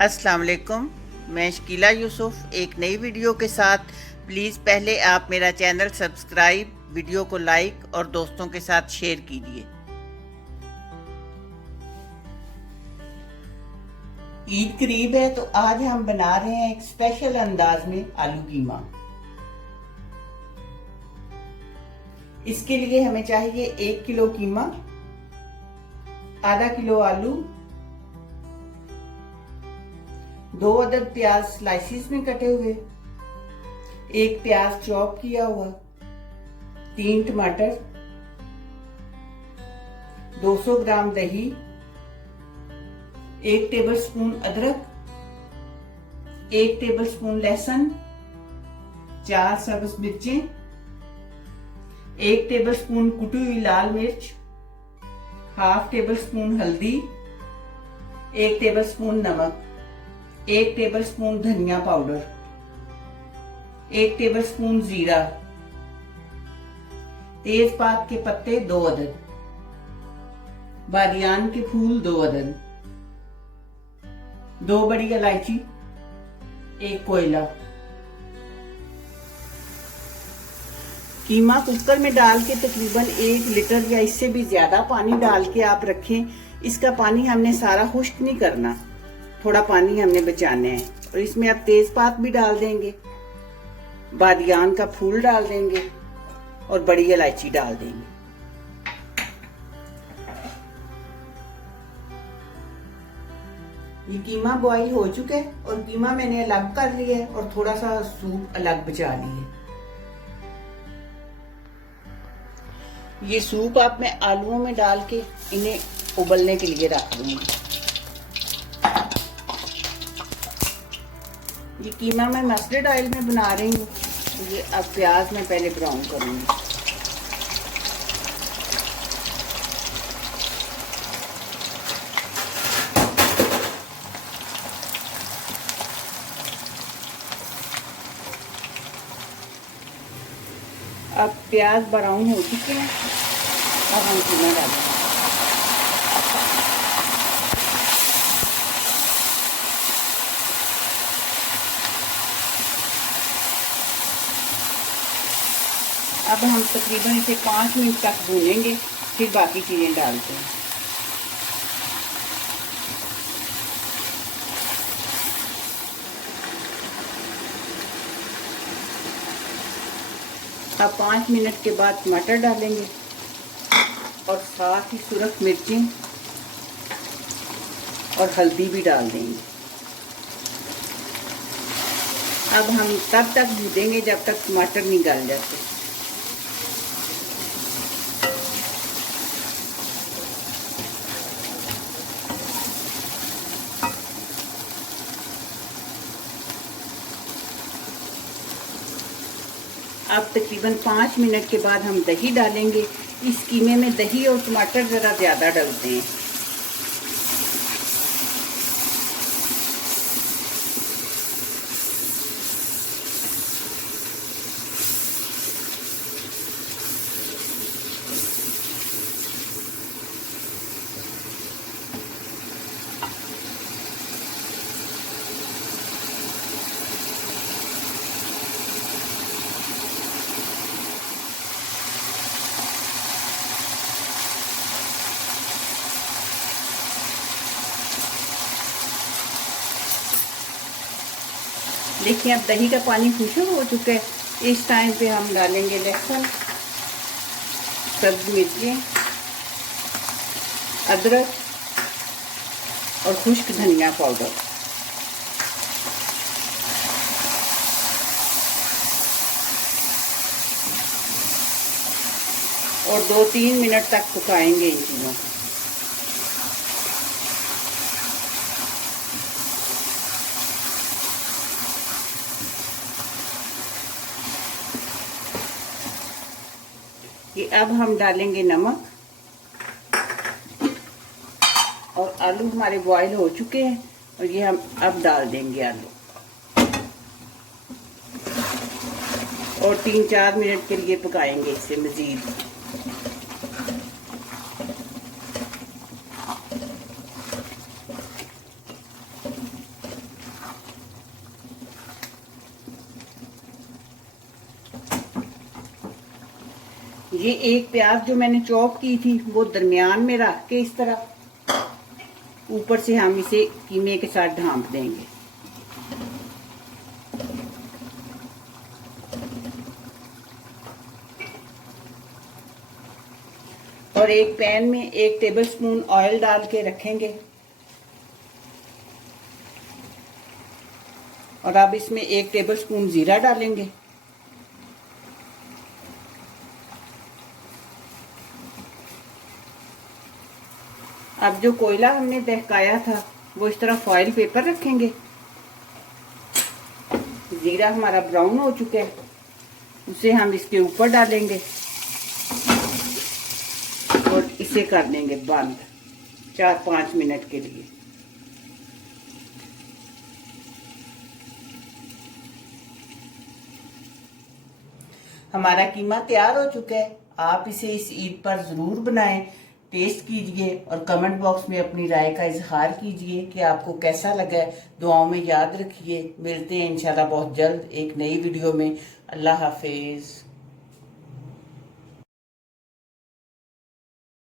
अस्सलाम वालेकुम। मैं शकीला यूसुफ एक नई वीडियो के साथ। प्लीज़ पहले आप मेरा चैनल सब्सक्राइब, वीडियो को लाइक और दोस्तों के साथ शेयर कीजिए। ईद करीब है तो आज हम बना रहे हैं एक स्पेशल अंदाज में आलू कीमा। इसके लिए हमें चाहिए 1 किलो कीमा, आधा किलो आलू, 2 अदद प्याज स्लाइसिस में कटे हुए, 1 प्याज चॉप किया हुआ, 3 टमाटर, 200 ग्राम दही, 1 टेबलस्पून अदरक, 1 टेबलस्पून लहसुन, 4 सब्ज मिर्चें, 1 टेबलस्पून कुटी हुई लाल मिर्च, हाफ टेबलस्पून हल्दी, 1 टेबलस्पून नमक, 1 टेबलस्पून धनिया पाउडर, 1 टेबलस्पून जीरा, तेजपात के पत्ते 2 अदद, बादियान के फूल 2 अदद, 2 बड़ी इलायची, 1 कोयला। कीमा कुकर में डाल के तकरीबन 1 लीटर या इससे भी ज्यादा पानी डाल के आप रखें। इसका पानी हमने सारा खुश्क नहीं करना, थोड़ा पानी हमने बचाना है। और इसमें आप तेजपात भी डाल देंगे, बादियान का फूल डाल देंगे और बड़ी इलायची डाल देंगे। ये कीमा बॉईल हो चुका है और कीमा मैंने अलग कर लिया है और थोड़ा सा सूप अलग बचा लिया है। ये सूप आप मैं आलूओं में डाल के इन्हें उबलने के लिए रख दूंगी। ये कीमा मैं मस्टर्ड ऑयल में बना रही हूँ। ये अब प्याज में पहले ब्राउन करूंगी। अब प्याज ब्राउन हो चुके हैं, अब हम कीमा डालेंगे। अब हम तकरीबन इसे 5 मिनट तक भूनेंगे, फिर बाकी चीजें डालते हैं। अब 5 मिनट के बाद टमाटर डालेंगे और साथ ही सुरख मिर्चें और हल्दी भी डाल देंगे। अब हम तब तक भूनेंगे जब तक टमाटर नहीं गल जाते। अब तकरीबन 5 मिनट के बाद हम दही डालेंगे। इस कीमे में दही और टमाटर ज़रा ज़्यादा डलते हैं। देखिए अब दही का पानी खुशक हो चुका है। इस टाइम पे हम डालेंगे लहसुन, सब्ज मिर्चें, अदरक और खुश्क धनिया पाउडर। और 2-3 मिनट तक पकाएंगे इन चीज़ों को। कि अब हम डालेंगे नमक और आलू हमारे बॉईल हो चुके हैं और ये हम अब डाल देंगे आलू और 3-4 मिनट के लिए पकाएंगे इसे मजीद। ये एक प्याज जो मैंने चॉप की थी वो दरमियान में रख के इस तरह ऊपर से हम इसे कीमे के साथ ढांप देंगे। और एक पैन में 1 टेबलस्पून ऑयल डाल के रखेंगे और अब इसमें 1 टेबलस्पून जीरा डालेंगे। अब जो कोयला हमने दहकाया था वो इस तरह फॉइल पेपर रखेंगे। जीरा हमारा ब्राउन हो चुका है, उसे हम इसके ऊपर डालेंगे और इसे कर देंगे बंद 4-5 मिनट के लिए। हमारा कीमा तैयार हो चुका है। आप इसे इस ईद पर जरूर बनाएं, टेस्ट कीजिए और कमेंट बॉक्स में अपनी राय का इजहार कीजिए कि आपको कैसा लगा। दुआओं में याद रखिए। मिलते हैं इंशाल्लाह बहुत जल्द एक नई वीडियो में। अल्लाह हाफिज।